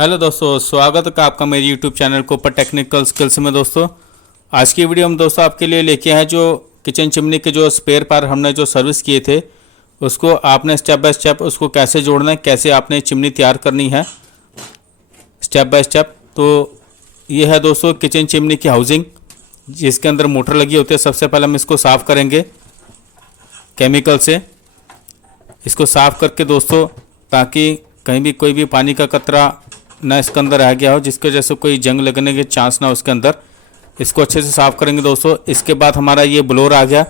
Hello दोस्तों, स्वागत है आपका मेरे यूट्यूब चैनल के ऊपर टेक्निकल स्किल्स में। दोस्तों आज की वीडियो हम दोस्तों आपके लिए लेके आए जो किचन चिमनी के जो स्पेयर पार्ट हमने जो सर्विस किए थे उसको आपने स्टेप बाय स्टेप उसको कैसे जोड़ना है, कैसे आपने चिमनी तैयार करनी है स्टेप बाय स्टेप। तो ये है दोस्तों किचन चिमनी की हाउसिंग जिसके अंदर मोटर लगी होती है। सबसे पहले हम इसको साफ़ करेंगे केमिकल से, इसको साफ़ करके दोस्तों ताकि कहीं भी कोई भी पानी का कतरा ना इसके अंदर आ गया हो, जिसकी वजह से कोई जंग लगने के चांस ना उसके अंदर। इसको अच्छे से साफ़ करेंगे दोस्तों। इसके बाद हमारा ये ब्लोर आ गया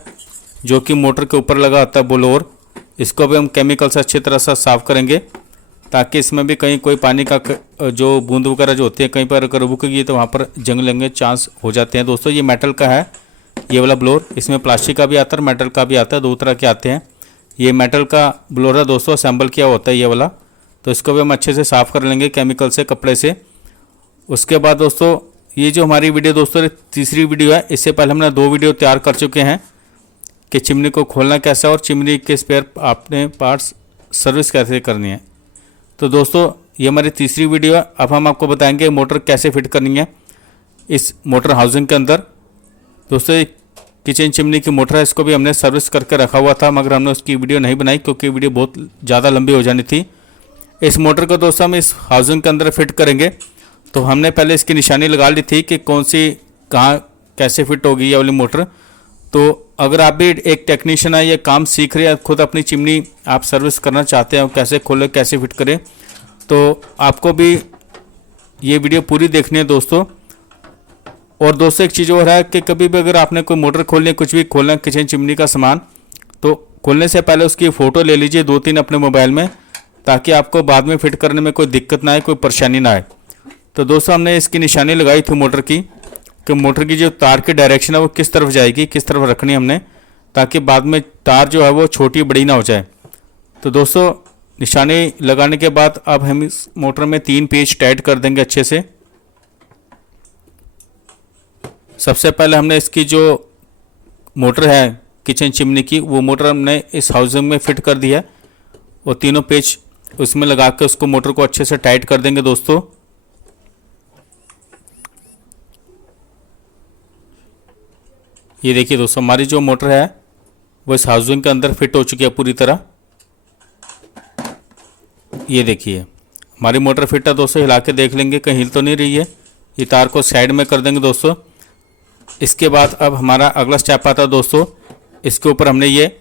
जो कि मोटर के ऊपर लगा होता है ब्लोर। इसको भी हम केमिकल से अच्छी तरह से साफ़ करेंगे ताकि इसमें भी कहीं कोई पानी का जो बूंद वगैरह जो होती है कहीं पर अगर रुकेगी तो वहाँ पर जंग लगने के चांस हो जाते हैं। दोस्तों ये मेटल का है ये वाला ब्लोर, इसमें प्लास्टिक का भी आता है मेटल का भी आता है, दो तरह के आते हैं। ये मेटल का ब्लोर है दोस्तों, असेंबल किया होता है ये वाला। तो इसको भी हम अच्छे से साफ़ कर लेंगे केमिकल से, कपड़े से। उसके बाद दोस्तों ये जो हमारी वीडियो दोस्तों तीसरी वीडियो है। इससे पहले हमने 2 वीडियो तैयार कर चुके हैं कि चिमनी को खोलना कैसा और चिमनी के स्पेयर आपने पार्ट्स सर्विस कैसे करनी है। तो दोस्तों ये हमारी तीसरी वीडियो है। अब हम आपको बताएंगे मोटर कैसे फिट करनी है इस मोटर हाउसिंग के अंदर। दोस्तों ये किचन चिमनी की मोटर है, इसको भी हमने सर्विस करके रखा हुआ था मगर हमने उसकी वीडियो नहीं बनाई क्योंकि वीडियो बहुत ज़्यादा लंबी हो जानी थी। इस मोटर को दोस्तों हम इस हाउसिंग के अंदर फिट करेंगे। तो हमने पहले इसकी निशानी लगा ली थी कि कौन सी कहाँ कैसे फिट होगी ये वाली मोटर। तो अगर आप भी एक टेक्नीशियन है, ये काम सीख रहे हैं, खुद अपनी चिमनी आप सर्विस करना चाहते हैं कैसे खोले कैसे फिट करें, तो आपको भी ये वीडियो पूरी देखनी है दोस्तों। और दोस्तों एक चीज़ और है कि कभी भी अगर आपने कोई मोटर खोलनी है, कुछ भी खोलना है किचन चिमनी का सामान, तो खोलने से पहले उसकी फ़ोटो ले लीजिए 2-3 अपने मोबाइल में, ताकि आपको बाद में फिट करने में कोई दिक्कत ना आए, कोई परेशानी ना आए। तो दोस्तों हमने इसकी निशानी लगाई थी मोटर की कि मोटर की जो तार की डायरेक्शन है वो किस तरफ जाएगी, किस तरफ रखनी है हमने, ताकि बाद में तार जो है वो छोटी बड़ी ना हो जाए। तो दोस्तों निशानी लगाने के बाद अब हम इस मोटर में 3 पेच टाइट कर देंगे अच्छे से। सबसे पहले हमने इसकी जो मोटर है किचन चिमनी की वो मोटर हमने इस हाउसिंग में फिट कर दी है और तीनों पेच उसमें लगा के उसको मोटर को अच्छे से टाइट कर देंगे दोस्तों। ये देखिए दोस्तों हमारी जो मोटर है वो इस हाउसिंग के अंदर फिट हो चुकी है पूरी तरह। ये देखिए हमारी मोटर फिट है दोस्तों, हिला के देख लेंगे कहीं हिल तो नहीं रही है। ये तार को साइड में कर देंगे दोस्तों। इसके बाद अब हमारा अगला स्टेप आता है दोस्तों, इसके ऊपर हमने ये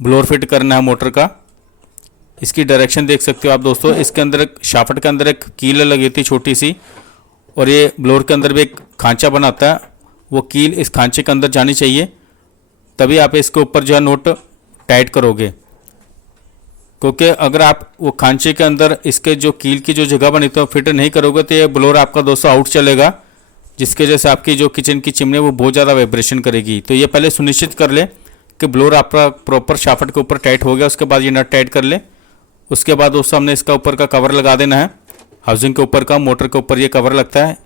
ब्लोर फिट करना है मोटर का। इसकी डायरेक्शन देख सकते हो आप दोस्तों। इसके अंदर एक शाफ्ट के अंदर एक कील लगी थी छोटी सी, और ये ब्लोर के अंदर भी एक खांचा बनाता है, वो कील इस खांचे के अंदर जानी चाहिए, तभी आप इसके ऊपर जो है नोट टाइट करोगे। क्योंकि अगर आप वो खांचे के अंदर इसके जो कील की जो जगह बनी तो फिट नहीं करोगे तो ये ब्लोर आपका दोस्तों आउट चलेगा, जिसके वजह से आपकी जो किचन की चिमनी वो बहुत ज़्यादा वाइब्रेशन करेगी। तो ये पहले सुनिश्चित कर ले कि ब्लोर आपका प्रॉपर शाफ्ट के ऊपर टाइट हो गया, उसके बाद ये नट टाइट कर ले। उसके बाद दोस्तों हमने इसका ऊपर का कवर लगा देना है, हाउसिंग के ऊपर का मोटर के ऊपर ये कवर लगता है,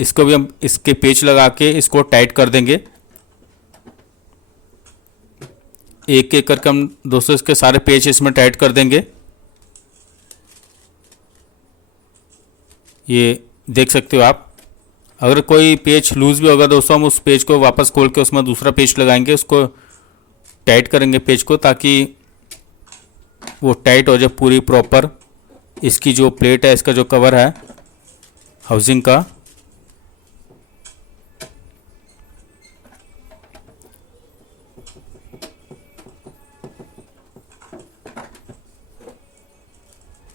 इसको भी हम इसके पेच लगा के इसको टाइट कर देंगे। एक एक करके हम दोस्तों इसके सारे पेच इसमें टाइट कर देंगे। ये देख सकते हो आप। अगर कोई पेच लूज़ भी होगा दोस्तों हम उस पेच को वापस खोल के उसमें दूसरा पेच लगाएंगे, उसको टाइट करेंगे पेच को ताकि वो टाइट हो जाए पूरी प्रॉपर। इसकी जो प्लेट है, इसका जो कवर है हाउसिंग का,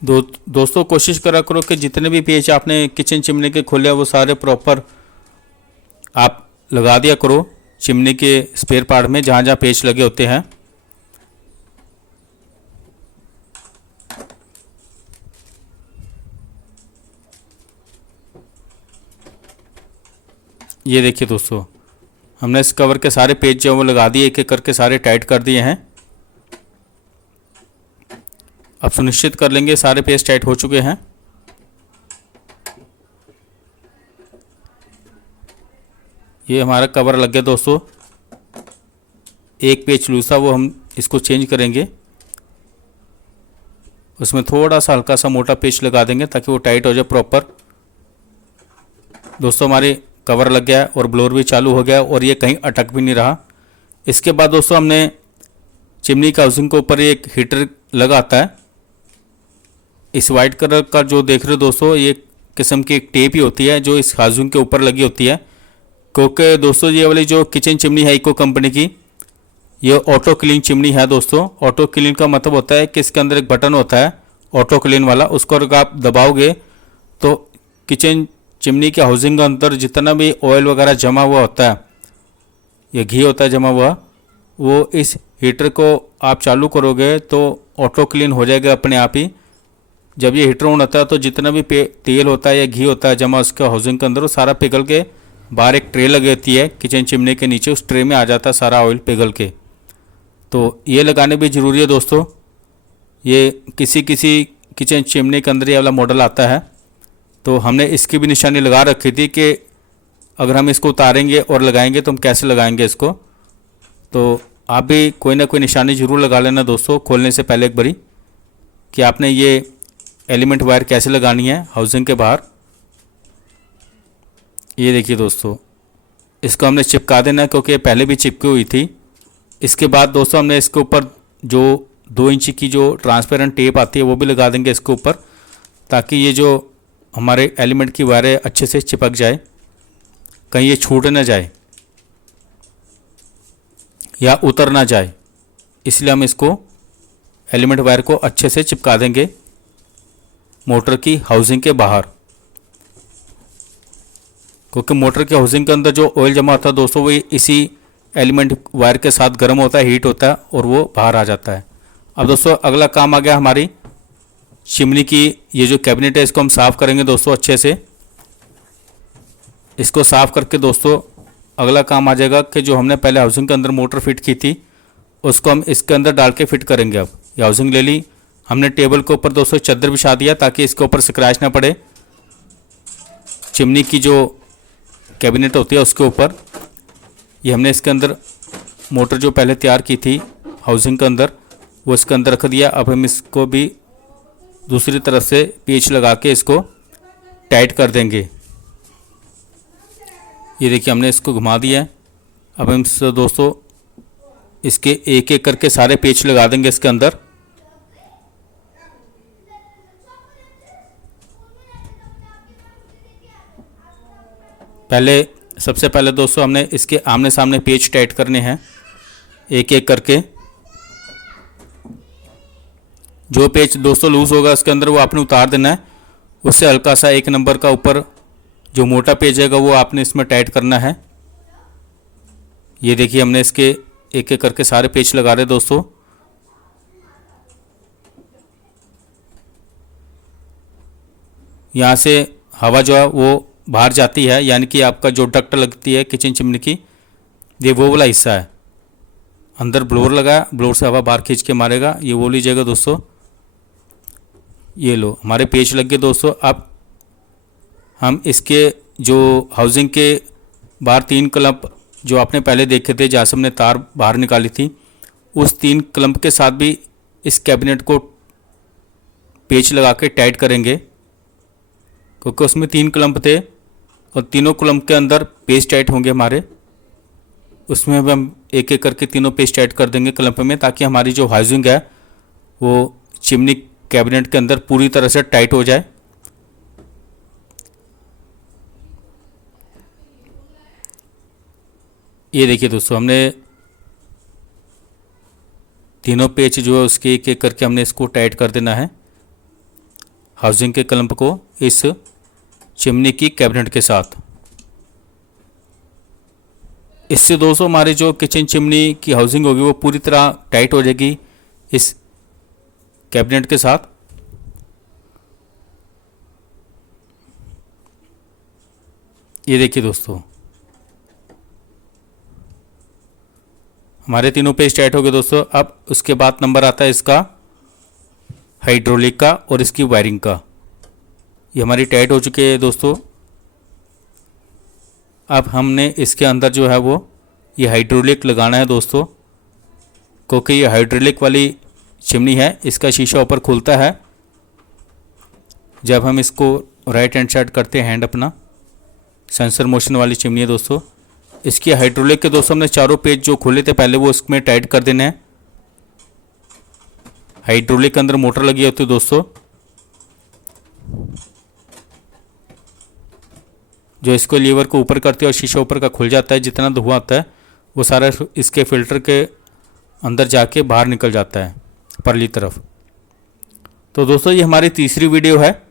दोस्तों कोशिश करा करो कि जितने भी पेच आपने किचन चिमनी के खोले वो सारे प्रॉपर आप लगा दिया करो चिमनी के स्पेयर पार्ट में जहाँ जहाँ पेच लगे होते हैं। ये देखिए दोस्तों हमने इस कवर के सारे पेज जो वो लगा दिए, एक एक करके सारे टाइट कर दिए हैं। अब सुनिश्चित कर लेंगे सारे पेज टाइट हो चुके हैं। ये हमारा कवर लग गया दोस्तों। एक पेज लूज था वो हम इसको चेंज करेंगे। उसमें थोड़ा सा हल्का सा मोटा पेच लगा देंगे ताकि वो टाइट हो जाए प्रॉपर। दोस्तों हमारे कवर लग गया है और ब्लोअर भी चालू हो गया और ये कहीं अटक भी नहीं रहा। इसके बाद दोस्तों हमने चिमनी का हाउसिंग के ऊपर एक हीटर लगा आता है। इस वाइट कलर का जो देख रहे हो दोस्तों, ये किस्म की एक टेप ही होती है जो इस हाउसिंग के ऊपर लगी होती है। क्योंकि दोस्तों ये वाली जो किचन चिमनी है इको कंपनी की, ये ऑटो क्लीन चिमनी है दोस्तों। ऑटो क्लीन का मतलब होता है कि इसके अंदर एक बटन होता है ऑटो क्लीन वाला, उसको अगर आप दबाओगे तो किचन चिमनी के हाउसिंग के अंदर जितना भी ऑयल वगैरह जमा हुआ होता है या घी होता है जमा हुआ, वो इस हीटर को आप चालू करोगे तो ऑटो क्लीन हो जाएगा अपने आप ही। जब ये हीटर ऑन होता है तो जितना भी तेल होता है या घी होता है जमा उसका हाउसिंग के अंदर, वो सारा पिघल के बाहर एक ट्रे लगी होती है किचन चिमनी के नीचे, उस ट्रे में आ जाता है सारा ऑयल पिघल के। तो ये लगाने भी ज़रूरी है दोस्तों। ये किसी किसी किचन चिमनी के अंदर ये वाला मॉडल आता है, तो हमने इसकी भी निशानी लगा रखी थी कि अगर हम इसको उतारेंगे और लगाएंगे तो हम कैसे लगाएंगे इसको। तो आप भी कोई ना कोई निशानी ज़रूर लगा लेना दोस्तों खोलने से पहले एक बारी, कि आपने ये एलिमेंट वायर कैसे लगानी है हाउसिंग के बाहर। ये देखिए दोस्तों, इसको हमने चिपका देना है क्योंकि पहले भी चिपकी हुई थी। इसके बाद दोस्तों हमने इसके ऊपर जो 2 इंच की जो ट्रांसपेरेंट टेप आती है वो भी लगा देंगे इसके ऊपर, ताकि ये जो हमारे एलिमेंट की वायरें अच्छे से चिपक जाए, कहीं ये छूट ना जाए या उतर ना जाए। इसलिए हम इसको एलिमेंट वायर को अच्छे से चिपका देंगे मोटर की हाउसिंग के बाहर, क्योंकि मोटर के हाउसिंग के अंदर जो ऑयल जमा होता है दोस्तों वो इसी एलिमेंट वायर के साथ गर्म होता है, हीट होता है और वो बाहर आ जाता है। अब दोस्तों अगला काम आ गया हमारी चिमनी की ये जो कैबिनेट है, इसको हम साफ़ करेंगे दोस्तों अच्छे से। इसको साफ़ करके दोस्तों अगला काम आ जाएगा कि जो हमने पहले हाउसिंग के अंदर मोटर फिट की थी उसको हम इसके अंदर डाल के फिट करेंगे। अब ये हाउसिंग ले ली हमने, टेबल के ऊपर दोस्तों चादर बिछा दिया ताकि इसके ऊपर स्क्रैच ना पड़े। चिमनी की जो कैबिनेट होती है उसके ऊपर ये हमने इसके अंदर मोटर जो पहले तैयार की थी हाउसिंग के अंदर वो इसके अंदर रख दिया। अब हम इसको भी दूसरी तरफ से पेच लगा के इसको टाइट कर देंगे। ये देखिए हमने इसको घुमा दिया है। अब हम दोस्तों इसके एक एक करके सारे पेच लगा देंगे इसके अंदर। सबसे पहले दोस्तों हमने इसके आमने सामने पेच टाइट करने हैं एक एक करके। जो पेच दोस्तों लूज होगा इसके अंदर वो आपने उतार देना है। उससे हल्का सा 1 नंबर का ऊपर जो मोटा पेच है वो आपने इसमें टाइट करना है। ये देखिए हमने इसके एक एक करके सारे पेच लगा रहे दोस्तों। यहाँ से हवा जो है वो बाहर जाती है, यानी कि आपका जो डक्ट लगती है किचन चिमनी की, ये वो वाला हिस्सा है। अंदर ब्लोअर लगा है, ब्लोअर से हवा बाहर खींच के मारेगा, ये वो लीजिएगा दोस्तों। ये लो हमारे पेच लग गए दोस्तों। अब हम इसके जो हाउसिंग के बाहर 3 क्लम्प जो आपने पहले देखे थे जहाँ से हमने तार बाहर निकाली थी, उस 3 क्लम्प के साथ भी इस कैबिनेट को पेच लगा के टाइट करेंगे, क्योंकि उसमें 3 क्लम्प थे और तीनों क्लम्प के अंदर पेच टाइट होंगे हमारे। उसमें भी हम एक एक करके तीनों पेच टाइट कर देंगे क्लम्प में, ताकि हमारी जो हाउसिंग है वो चिमनी कैबिनेट के अंदर पूरी तरह से टाइट हो जाए। ये देखिए दोस्तों हमने तीनों पेच जो है उसके एक एक करके हमने इसको टाइट कर देना है हाउसिंग के क्लम्प को इस चिमनी की कैबिनेट के साथ। इससे दोस्तों हमारी जो किचन चिमनी की हाउसिंग होगी वो पूरी तरह टाइट हो जाएगी इस कैबिनेट के साथ। ये देखिए दोस्तों हमारे तीनों पेज टाइट हो गए दोस्तों। अब उसके बाद नंबर आता है इसका हाइड्रोलिक का और इसकी वायरिंग का। ये हमारी टाइट हो चुकी है दोस्तों। अब हमने इसके अंदर जो है वो ये हाइड्रोलिक लगाना है दोस्तों, क्योंकि ये हाइड्रोलिक वाली चिमनी है, इसका शीशा ऊपर खुलता है जब हम इसको राइट हैंड साइड करते हैं हैंड अपना, सेंसर मोशन वाली चिमनी है दोस्तों। इसकी हाइड्रोलिक के दोस्तों हमने चारों पेज जो खोले थे पहले वो इसमें टाइट कर देने हैं। हाइड्रोलिक के अंदर मोटर लगी होती है दोस्तों, जो इसको लीवर को ऊपर करती है और शीशा ऊपर का खुल जाता है। जितना धुआं आता है वो सारा इसके फिल्टर के अंदर जाके बाहर निकल जाता है परली तरफ। तो दोस्तों ये हमारी तीसरी वीडियो है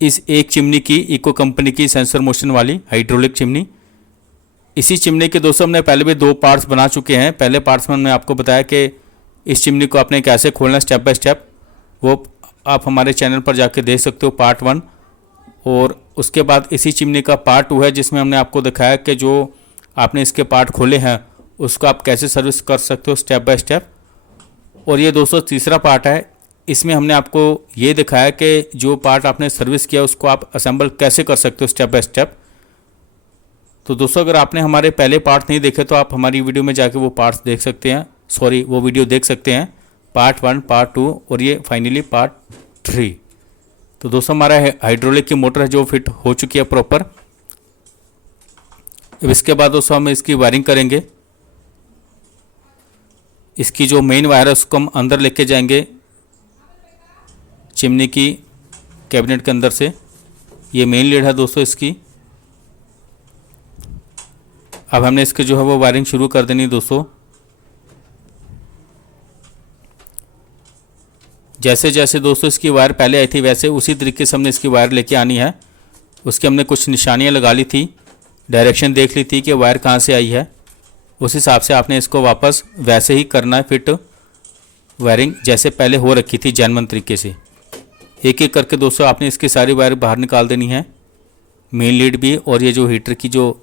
इस एक चिमनी की, इको कंपनी की सेंसर मोशन वाली हाइड्रोलिक चिमनी। इसी चिमनी के दोस्तों हमने पहले भी 2 पार्ट्स बना चुके हैं। पहले पार्ट्स में हमने आपको बताया कि इस चिमनी को आपने कैसे खोलना स्टेप बाय स्टेप, वो आप हमारे चैनल पर जाके देख सकते हो पार्ट 1। और उसके बाद इसी चिमनी का पार्ट 2 है जिसमें हमने आपको दिखाया कि जो आपने इसके पार्ट खोले हैं उसको आप कैसे सर्विस कर सकते हो स्टेप बाय स्टेप। और ये दोस्तों तीसरा पार्ट है, इसमें हमने आपको ये दिखाया कि जो पार्ट आपने सर्विस किया उसको आप असेंबल कैसे कर सकते हो स्टेप बाय स्टेप। तो दोस्तों अगर आपने हमारे पहले पार्ट नहीं देखे तो आप हमारी वीडियो में जाके वो पार्ट्स देख सकते हैं, वो वीडियो देख सकते हैं, पार्ट 1, पार्ट 2 और ये फाइनली पार्ट 3। तो दोस्तों हमारा हाइड्रोलिक की मोटर है जो फिट हो चुकी है प्रॉपर। अब इसके बाद दोस्तों हम इसकी वायरिंग करेंगे। इसकी जो मेन वायर है उसको हम अंदर लेके जाएंगे चिमनी की कैबिनेट के अंदर से। ये मेन लीड है दोस्तों इसकी। अब हमने इसके जो है वो वायरिंग शुरू कर देनी दोस्तों। जैसे जैसे दोस्तों इसकी वायर पहले आई थी वैसे उसी तरीके से हमने इसकी वायर लेके आनी है। उसकी हमने कुछ निशानियां लगा ली थी, डायरेक्शन देख ली थी कि वायर कहाँ से आई है। उस हिसाब से आपने इसको वापस वैसे ही करना है फिट वायरिंग जैसे पहले हो रखी थी जैनवन तरीके से। एक एक करके दोस्तों आपने इसकी सारी वायर बाहर निकाल देनी है, मेन लीड भी और ये जो हीटर की जो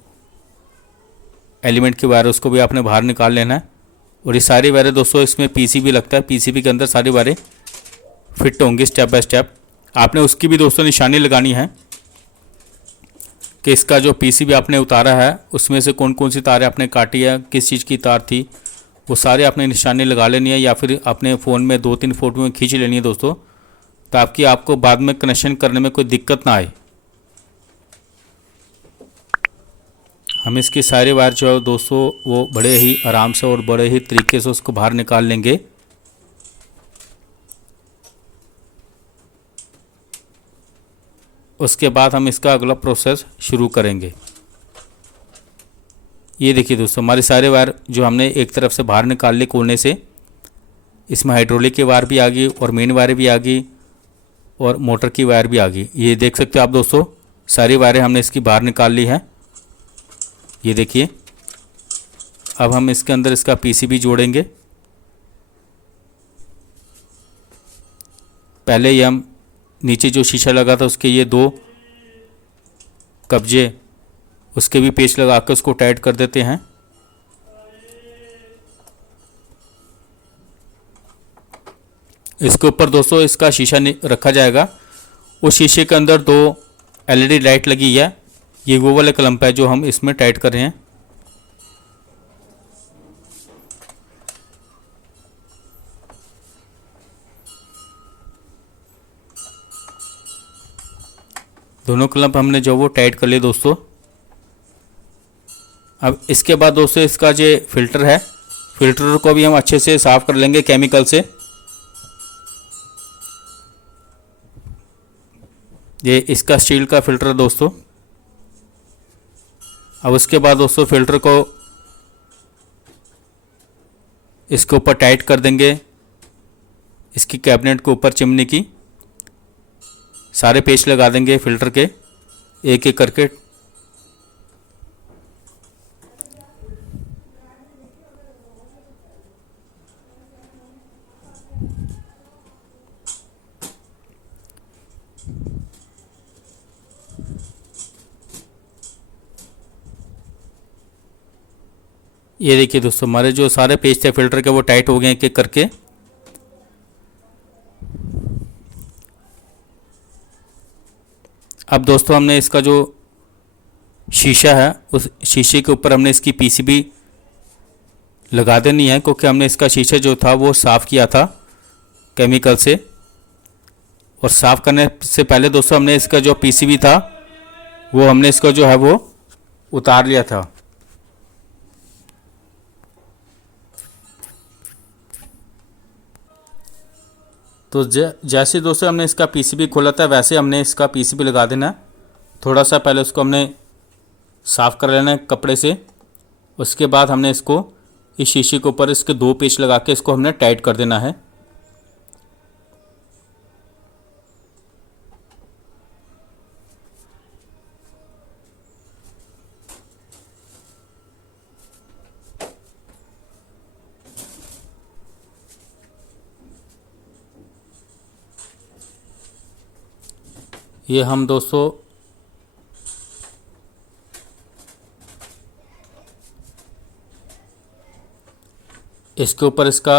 एलिमेंट की वायर है उसको भी आपने बाहर निकाल लेना है। और ये सारी वायरें दोस्तों इसमें पीसीबी लगता है, पीसीबी के अंदर सारी वायरें फिट होंगी स्टेप बाय स्टेप। आपने उसकी भी दोस्तों निशानी लगानी है कि इसका जो पीसीबी आपने उतारा है उसमें से कौन कौन सी तारें आपने काटी है, किस चीज़ की तार थी, वो सारे आपने निशानी लगा लेनी है या फिर अपने फ़ोन में 2-3 फोटो में खींच लेनी है दोस्तों, ताकि आपको बाद में कनेक्शन करने में कोई दिक्कत ना आए। हम इसकी सारी वायर जो है दोस्तों वो बड़े ही आराम से और बड़े ही तरीके से उसको बाहर निकाल लेंगे। उसके बाद हम इसका अगला प्रोसेस शुरू करेंगे। ये देखिए दोस्तों हमारी सारे वायर जो हमने एक तरफ से बाहर निकाल ली खोलने से, इसमें हाइड्रोलिक की वायर भी आ गई और मेन वायर भी आ गई और मोटर की वायर भी आ गई। ये देख सकते हो आप दोस्तों सारी वायरें हमने इसकी बाहर निकाल ली हैं। ये देखिए अब हम इसके अंदर इसका पीसीबी जोड़ेंगे। पहले ही हम नीचे जो शीशा लगा था उसके ये 2 कब्जे उसके भी पेच लगा कर उसको टाइट कर देते हैं। इसके ऊपर दोस्तों इसका शीशा रखा जाएगा। उस शीशे के अंदर 2 एलईडी लाइट लगी है। ये वो वाले क्लैंप है जो हम इसमें टाइट कर रहे हैं। दोनों क्लैंप हमने जो वो टाइट कर लिए दोस्तों। अब इसके बाद दोस्तों इसका जो फिल्टर है, फिल्टर को भी हम अच्छे से साफ कर लेंगे केमिकल से। ये इसका स्टील का फिल्टर है दोस्तों। अब उसके बाद दोस्तों फिल्टर को इसके ऊपर टाइट कर देंगे, इसकी कैबिनेट के ऊपर चिमनी की सारे पेच लगा देंगे फिल्टर के एक एक करके। ये देखिए दोस्तों हमारे जो सारे पेज थे फिल्टर के वो टाइट हो गए एक एक करके। अब दोस्तों हमने इसका जो शीशा है उस शीशे के ऊपर हमने इसकी पीसीबी लगा देनी है, क्योंकि हमने इसका शीशा जो था वो साफ़ किया था केमिकल से। और साफ़ करने से पहले दोस्तों हमने इसका जो पीसीबी था वो हमने इसका जो है वो उतार लिया था। तो जैसे दोस्तों हमने इसका पीसीबी खोला था वैसे हमने इसका पीसीबी लगा देना है। थोड़ा सा पहले उसको हमने साफ़ कर लेना है कपड़े से। उसके बाद हमने इसको इस शीशे के ऊपर इसके 2 पेच लगा के इसको हमने टाइट कर देना है। ये हम दोस्तों इसके ऊपर इसका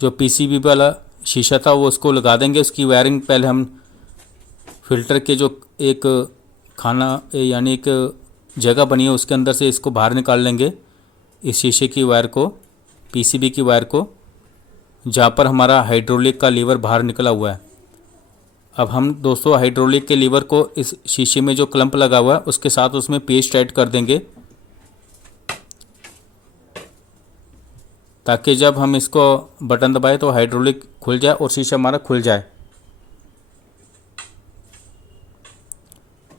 जो पीसीबी वाला शीशा था वो उसको लगा देंगे। उसकी वायरिंग पहले हम फिल्टर के जो एक खाना यानी एक जगह बनी है उसके अंदर से इसको बाहर निकाल लेंगे, इस शीशे की वायर को, पीसीबी की वायर को, जहाँ पर हमारा हाइड्रोलिक का लीवर बाहर निकला हुआ है। अब हम दोस्तों हाइड्रोलिक के लीवर को इस शीशे में जो क्लम्प लगा हुआ है उसके साथ उसमें पेस्ट टाइट कर देंगे, ताकि जब हम इसको बटन दबाएं तो हाइड्रोलिक खुल जाए और शीशा हमारा खुल जाए।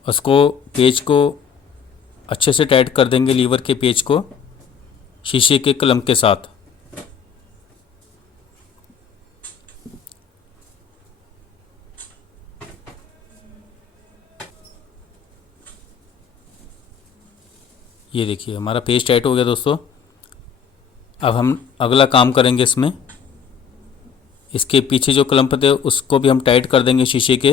उसको पेज को अच्छे से टाइट कर देंगे, लीवर के पेज को शीशे के क्लम्प के साथ। ये देखिए हमारा पेज टाइट हो गया दोस्तों। अब हम अगला काम करेंगे इसमें, इसके पीछे जो क्लम्प थे उसको भी हम टाइट कर देंगे शीशे के।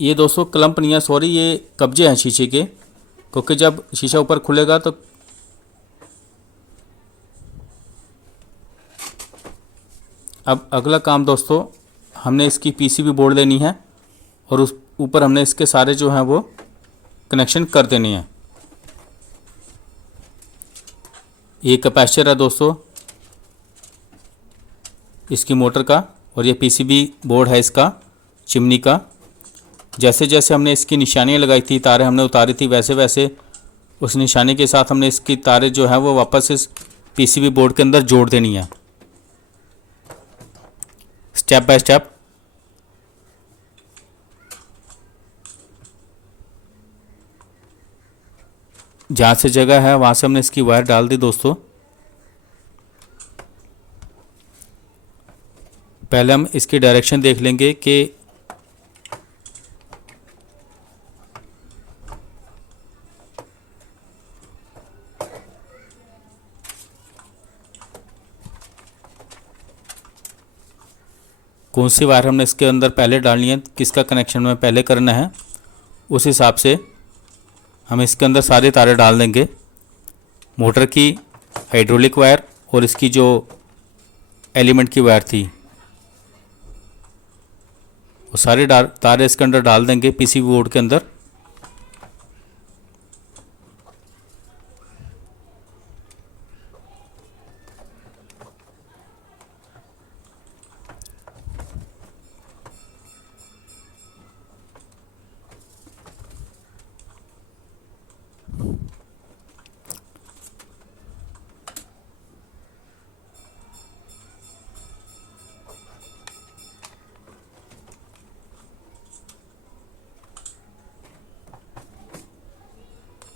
ये दोस्तों क्लम्प नहीं है, सॉरी, ये कब्जे हैं शीशे के, क्योंकि जब शीशा ऊपर खुलेगा तो अब अगला काम दोस्तों हमने इसकी पीसीबी बोर्ड लेनी है और उस ऊपर हमने इसके सारे जो हैं वो कनेक्शन कर देने हैं। ये कैपेसिटर है दोस्तों इसकी मोटर का, और ये पीसीबी बोर्ड है इसका चिमनी का। जैसे जैसे हमने इसकी निशानियाँ लगाई थी, तारें हमने उतारी थी, वैसे वैसे उस निशानी के साथ हमने इसकी तारें जो है वो वापस इस पीसीबी बोर्ड के अंदर जोड़ देनी है, स्टेप बाय स्टेप। जहाँ से जगह है वहाँ से हमने इसकी वायर डाल दी दोस्तों। पहले हम इसकी डायरेक्शन देख लेंगे कि कौन सी वायर हमने इसके अंदर पहले डालनी है, किसका कनेक्शन में पहले करना है, उस हिसाब से हम इसके अंदर सारे तारे डाल देंगे। मोटर की, हाइड्रोलिक वायर और इसकी जो एलिमेंट की वायर थी वो सारे तारे इसके अंदर डाल देंगे पीसीबी बोर्ड के अंदर।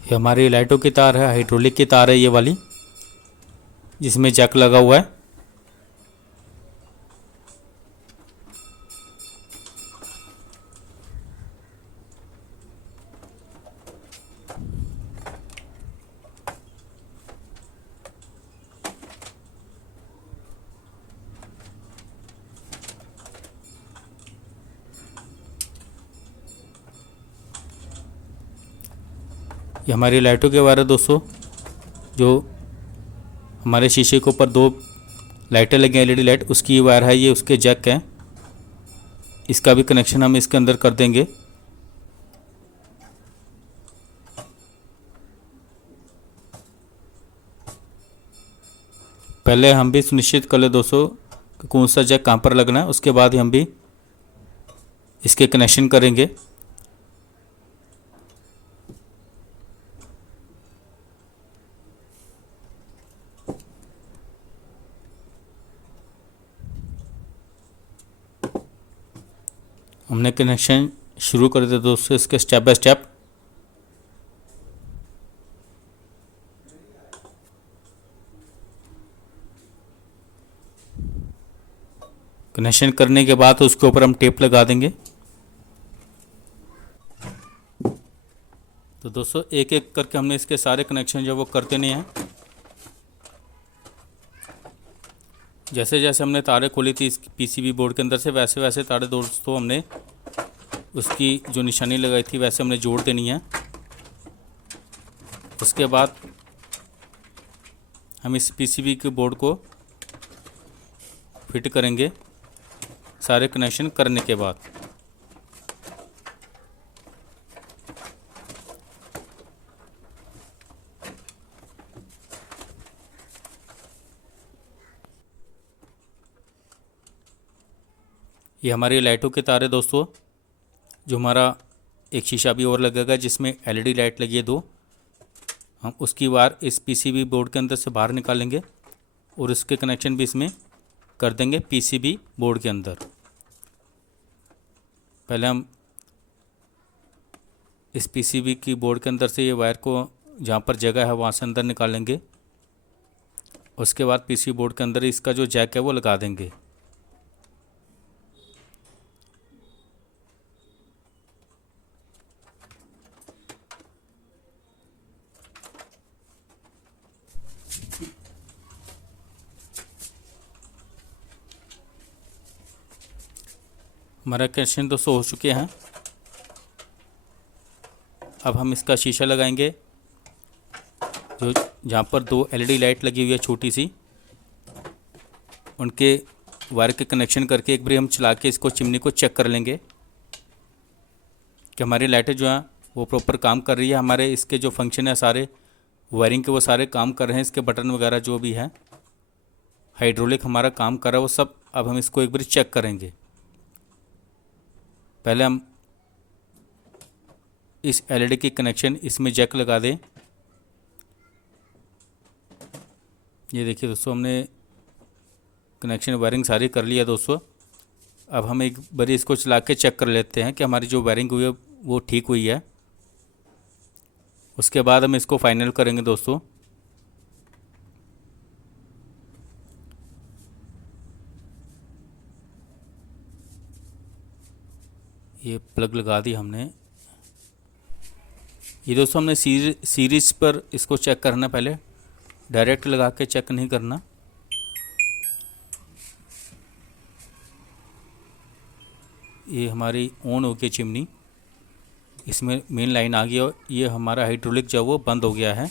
ये हमारी लाइटों की तार है, हाइड्रोलिक की तार है ये वाली, जिसमें जैक लगा हुआ है। ये हमारी लाइटों के वायर है दोस्तों, जो हमारे शीशे के ऊपर 2 लाइटें लगी एलईडी लाइट, उसकी वायर है ये, उसके जैक हैं। इसका भी कनेक्शन हम इसके अंदर कर देंगे। पहले हम भी सुनिश्चित कर ले दोस्तों कि कौन सा जैक कहाँ पर लगना है, उसके बाद ही हम भी इसके कनेक्शन करेंगे। हमने कनेक्शन शुरू कर दिया दोस्तों इसके स्टेप बाय स्टेप। कनेक्शन करने के बाद उसके ऊपर हम टेप लगा देंगे। तो दोस्तों एक एक करके हमने इसके सारे कनेक्शन जो वो करते नहीं हैं। जैसे जैसे हमने तारें खोली थी इस पीसीबी बोर्ड के अंदर से, वैसे वैसे तारें दोस्तों हमने उसकी जो निशानी लगाई थी वैसे हमने जोड़ देनी है। उसके बाद हम इस पीसीबी के बोर्ड को फिट करेंगे सारे कनेक्शन करने के बाद। ये हमारी लाइटों के तार है दोस्तों। जो हमारा एक शीशा भी और लगेगा जिसमें एलईडी लाइट लगी है 2, हम उसकी वायर इस पीसीबी बोर्ड के अंदर से बाहर निकालेंगे और इसके कनेक्शन भी इसमें कर देंगे पीसीबी बोर्ड के अंदर। पहले हम इस पीसीबी की बोर्ड के अंदर से ये वायर को जहाँ पर जगह है वहाँ से अंदर निकालेंगे। उसके बाद पीसीबी बोर्ड के अंदर इसका जो जैक है वो लगा देंगे। हमारा कनेक्शन दोस्तों हो चुके हैं। अब हम इसका शीशा लगाएंगे जो जहाँ पर 2 एलईडी लाइट लगी हुई है छोटी सी, उनके वायर के कनेक्शन करके एक बार हम चला के इसको चिमनी को चेक कर लेंगे कि हमारी लाइटें जो हैं वो प्रॉपर काम कर रही है। हमारे इसके जो फंक्शन है सारे वायरिंग के वो सारे काम कर रहे हैं। इसके बटन वगैरह जो भी है हाइड्रोलिक हमारा काम कर रहा है वो सब। अब हम इसको एक बार चेक करेंगे। पहले हम इस एलईडी की कनेक्शन इसमें जैक लगा दें। ये देखिए दोस्तों हमने कनेक्शन वायरिंग सारी कर लिया दोस्तों। अब हम एक बार इसको चला के चेक कर लेते हैं कि हमारी जो वायरिंग हुई है वो ठीक हुई है। उसके बाद हम इसको फाइनल करेंगे दोस्तों। ये प्लग लगा दी हमने। ये दोस्तों हमने सीरीज पर इसको चेक करना, पहले डायरेक्ट लगा के चेक नहीं करना। ये हमारी ऑन हो गई चिमनी, इसमें मेन लाइन आ गई और ये हमारा हाइड्रोलिक जो वो बंद हो गया है।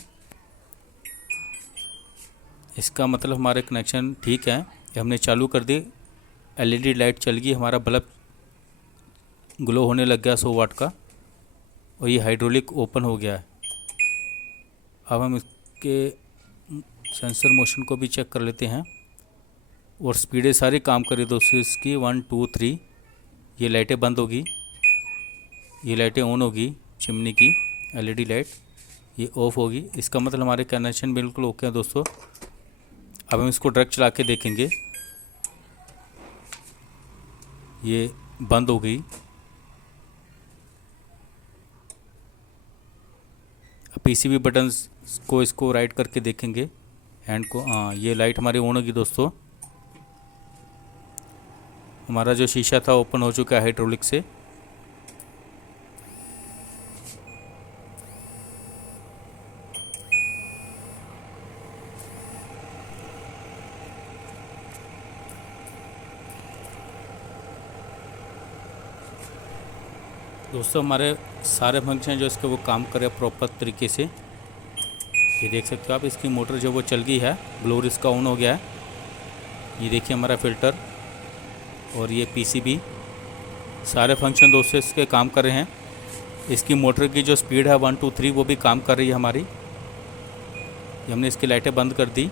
इसका मतलब हमारे कनेक्शन ठीक है। ये हमने चालू कर दी, एलईडी लाइट चल गई, हमारा बल्ब ग्लो होने लग गया 100 वाट का और ये हाइड्रोलिक ओपन हो गया है। अब हम इसके सेंसर मोशन को भी चेक कर लेते हैं और स्पीडें सारी काम करें दोस्तों इसकी 1 2 3। ये लाइटें बंद होगी, ये लाइटें ऑन होगी, चिमनी की एलईडी लाइट ये ऑफ होगी। इसका मतलब हमारे कनेक्शन बिल्कुल ओके है दोस्तों। अब हम इसको डायरेक्ट चला के देखेंगे। ये बंद हो गई। पीसीबी बटन्स को इसको राइट करके देखेंगे हैंड को। हाँ ये लाइट हमारी ऑन होगी दोस्तों। हमारा जो शीशा था ओपन हो चुका है हाइड्रोलिक से। दोस्तों हमारे सारे फंक्शन जो इसके वो काम करे प्रॉपर तरीके से। ये देख सकते हो आप, इसकी मोटर जो वो चल गई है, ब्लोअर इसका ऑन हो गया है। ये देखिए हमारा फ़िल्टर और ये पीसीबी सारे फंक्शन दोस्तों इसके काम कर रहे हैं। इसकी मोटर की जो स्पीड है 1 2 3 वो भी काम कर रही है हमारी। ये हमने इसकी लाइटें बंद कर दी।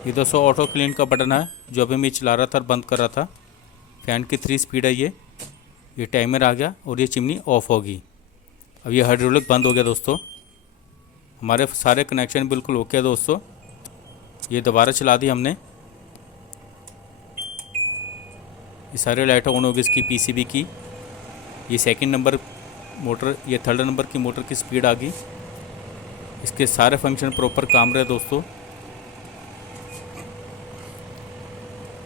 ये दोस्तों ऑटो क्लीन का बटन है जो अभी मैं चला रहा था और बंद कर रहा था। फ़ैन की 3 स्पीड है ये टाइमर आ गया और ये चिमनी ऑफ होगी। अब ये हाइड्रोलिक बंद हो गया दोस्तों। हमारे सारे कनेक्शन बिल्कुल ओके है दोस्तों। ये दोबारा चला दी हमने, ये सारे लाइट ऑन होगी इसकी पीसीबी की। ये सेकंड नंबर मोटर, ये थर्ड नंबर की मोटर की स्पीड आ गई। इसके सारे फंक्शन प्रॉपर काम रहे दोस्तों।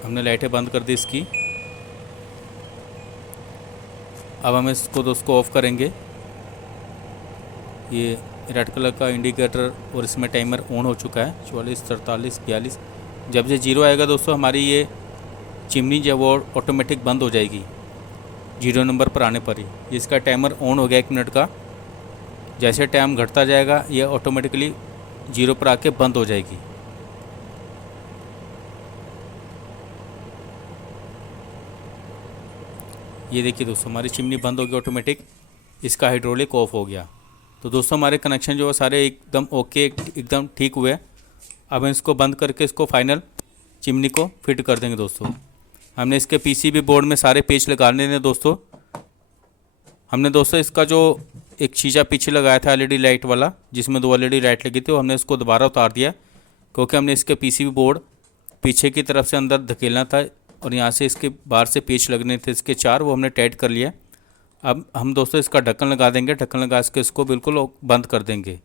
हमने लाइटें बंद कर दी इसकी। अब हम इसको दोस्तों ऑफ करेंगे। ये रेड कलर का इंडिकेटर और इसमें टाइमर ऑन हो चुका है 44, 43, 42। जब से 0 आएगा दोस्तों हमारी ये चिमनी जो वो ऑटोमेटिक बंद हो जाएगी 0 नंबर पर आने पर ही। इसका टाइमर ऑन हो गया 1 मिनट का। जैसे टाइम घटता जाएगा ये ऑटोमेटिकली 0 पर आके बंद हो जाएगी। ये देखिए दोस्तों हमारी चिमनी बंद हो गई ऑटोमेटिक। इसका हाइड्रोलिक ऑफ हो गया। तो दोस्तों हमारे कनेक्शन जो है सारे एकदम ओके, एकदम ठीक हुए। अब हम इसको बंद करके इसको फाइनल चिमनी को फिट कर देंगे दोस्तों। हमने इसके पीसीबी बोर्ड में सारे पेच लगाने हैं दोस्तों। हमने दोस्तों इसका जो एक शीशा पीछे लगाया था एलईडी लाइट वाला, जिसमें 2 एलईडी लाइट लगी थी, वो हमने इसको दोबारा उतार दिया क्योंकि हमने इसके पीसीबी बोर्ड पीछे की तरफ से अंदर धकेलना था और यहाँ से इसके बाहर से पेच लगने थे इसके 4, वो हमने टाइट कर लिया। अब हम दोस्तों इसका ढक्कन लगा देंगे। ढक्कन लगा के इसको बिल्कुल बंद कर देंगे।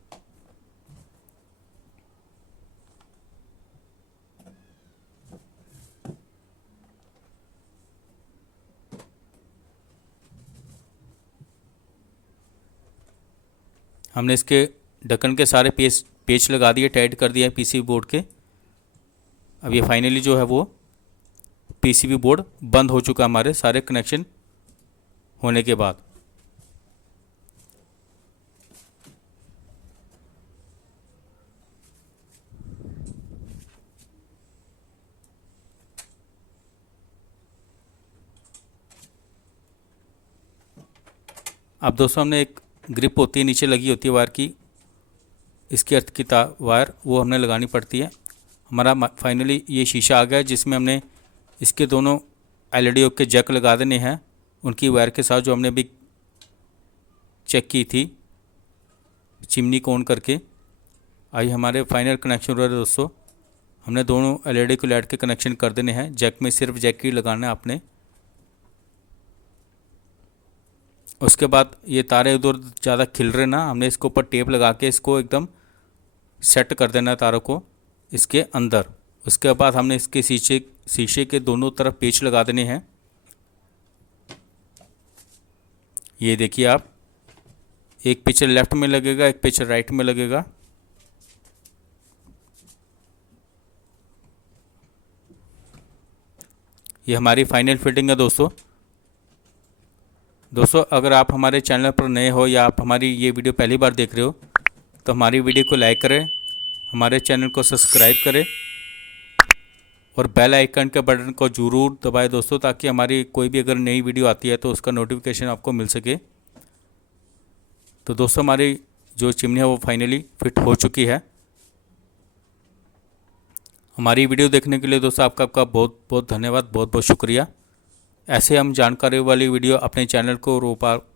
हमने इसके ढक्कन के सारे पेच लगा दिए, टाइट कर दिया है पीसीबी बोर्ड के। अब ये फाइनली जो है वो पीसीबी बोर्ड बंद हो चुका हमारे सारे कनेक्शन होने के बाद। अब दोस्तों हमने एक ग्रिप होती है नीचे लगी होती है वायर की, इसके अर्थ की वायर, वो हमने लगानी पड़ती है। हमारा फाइनली ये शीशा आ गया जिसमें हमने इसके दोनों एलईडी के जैक लगा देने हैं उनकी वायर के साथ, जो हमने भी चेक की थी चिमनी को ऑन करके। आई हमारे फाइनल कनेक्शन हो रहा है दोस्तों। हमने दोनों एलईडी को लाइट के कनेक्शन कर देने हैं। जैक में सिर्फ जैक ही लगाना है आपने। उसके बाद ये तारे उधर ज़्यादा खिल रहे ना, हमने इसके ऊपर टेप लगा के इसको एकदम सेट कर देना है तारों को इसके अंदर। उसके बाद हमने इसके शीशे के दोनों तरफ पेच लगा देने हैं। ये देखिए आप, एक पेच लेफ्ट में लगेगा, एक पेच राइट में लगेगा। ये हमारी फाइनल फिटिंग है दोस्तों। अगर आप हमारे चैनल पर नए हो या आप हमारी ये वीडियो पहली बार देख रहे हो तो हमारी वीडियो को लाइक करें, हमारे चैनल को सब्सक्राइब करें और बेल आइकन के बटन को ज़रूर दबाएं दोस्तों, ताकि हमारी कोई भी अगर नई वीडियो आती है तो उसका नोटिफिकेशन आपको मिल सके। तो दोस्तों हमारी जो चिमनी है वो फाइनली फिट हो चुकी है। हमारी वीडियो देखने के लिए दोस्तों आपका बहुत बहुत धन्यवाद, बहुत बहुत शुक्रिया। ऐसे हम जानकारी वाली वीडियो अपने चैनल को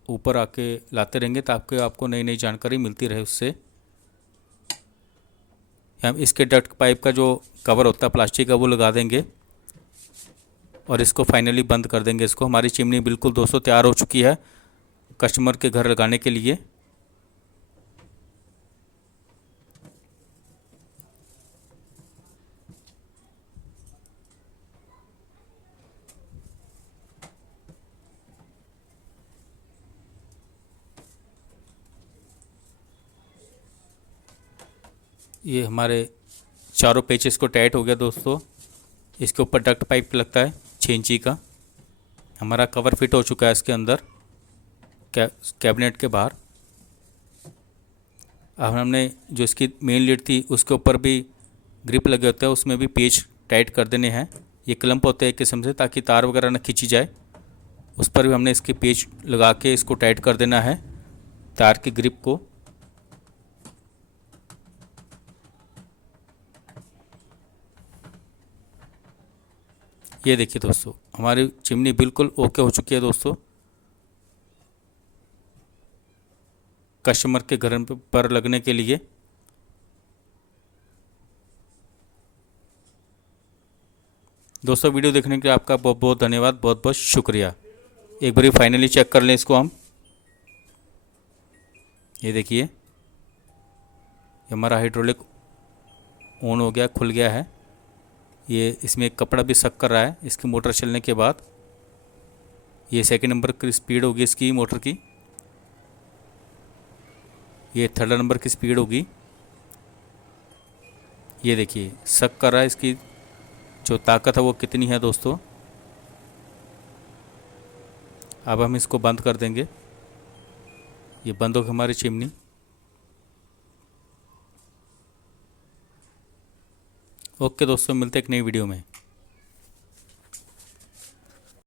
ऊपर आके लाते रहेंगे ताकि आपको नई नई जानकारी मिलती रहे उससे। हम इसके डक्ट पाइप का जो कवर होता है प्लास्टिक का वो लगा देंगे और इसको फाइनली बंद कर देंगे। इसको हमारी चिमनी बिल्कुल दोस्तों तैयार हो चुकी है कस्टमर के घर लगाने के लिए। ये हमारे चारों पेचेस को टाइट हो गया दोस्तों। इसके ऊपर डक्ट पाइप लगता है 6 इंची का। हमारा कवर फिट हो चुका है इसके अंदर कैबिनेट के बाहर। अब हमने जो इसकी मेन लीड थी उसके ऊपर भी ग्रिप लगे होते हैं, उसमें भी पेच टाइट कर देने हैं। ये क्लम्प होते हैं एक किस्म से, ताकि तार वगैरह ना खींची जाए। उस पर भी हमने इसके पेच लगा के इसको टाइट कर देना है तार की ग्रिप को। ये देखिए दोस्तों, हमारी चिमनी बिल्कुल ओके हो चुकी है दोस्तों। कस्टमर के घर पर लगने के लिए। दोस्तों वीडियो देखने के लिए आपका बहुत बहुत धन्यवाद, बहुत बहुत शुक्रिया। एक बार फाइनली चेक कर लें इसको हम। ये देखिए, ये हमारा हाइड्रोलिक ऑन हो गया, खुल गया है। ये इसमें एक कपड़ा भी सक कर रहा है इसकी मोटर चलने के बाद। ये सेकंड नंबर की स्पीड होगी इसकी मोटर की। ये थर्ड नंबर की स्पीड होगी। ये देखिए सक कर रहा है, इसकी जो ताकत है वो कितनी है दोस्तों। अब हम इसको बंद कर देंगे। ये बंद होगी हमारी चिमनी। ओके दोस्तों, मिलते हैं एक नई वीडियो में।